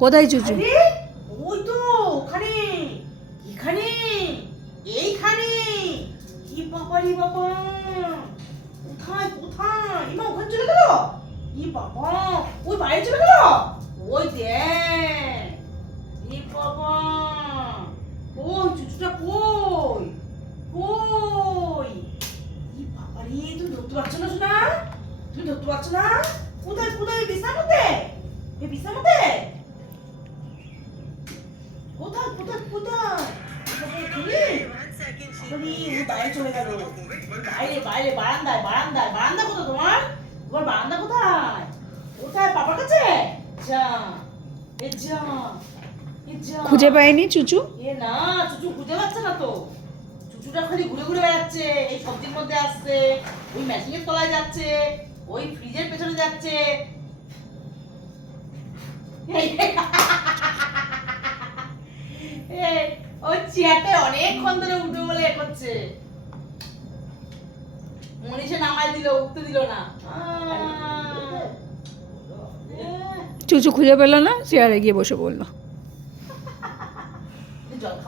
কোথায় চুচু? আরে ওই তো ওখানে, এখানে, এইখানে। কি বাবা রে বাবা, কোথায় কোথায়? ইমা ওখানে চলে গেল। ই বাবা, ওই বাইরে চলে গেল। ওই দেখ, ই বাবা, ওই চুচুটা কই কই? ই বাবা রে, তুমি ধরতে পারছো না শোনা? তুমি ধরতে পারছো না? কোথায় কোথায়? বিছানার মধ্যে? এই বিছানার মধ্যে? কোথায় কোথায় কোথায়? বাইরে চলে গেল। বাইরে বাইরে, বারান্দায় বারান্দায়। বারান্দা কোথায় তোমার? তোমার বারান্দা কোথায়? কোথায়? পাপার কাছে? যা, এ যা, এ যা। খুঁজে পায়নি চুচু? এ না, চুচু খুঁজে পাচ্ছে না তো। চুচুটা খালি ঘুরে ঘুরে বেড়াচ্ছে। এই সবজির মধ্যে আসছে, ওই মেশিনের তলায় যাচ্ছে, ওই ফ্রিজের পেছনে যাচ্ছে। ওই চেয়ারটা অনেকক্ষণ ধরে উঠবে বলে এ করছে। মনীষে নামাই দিল, উঠতে দিল না। চুচু খুঁজে পেল না, চেয়ারে গিয়ে বসে পড়লো। জল খাও।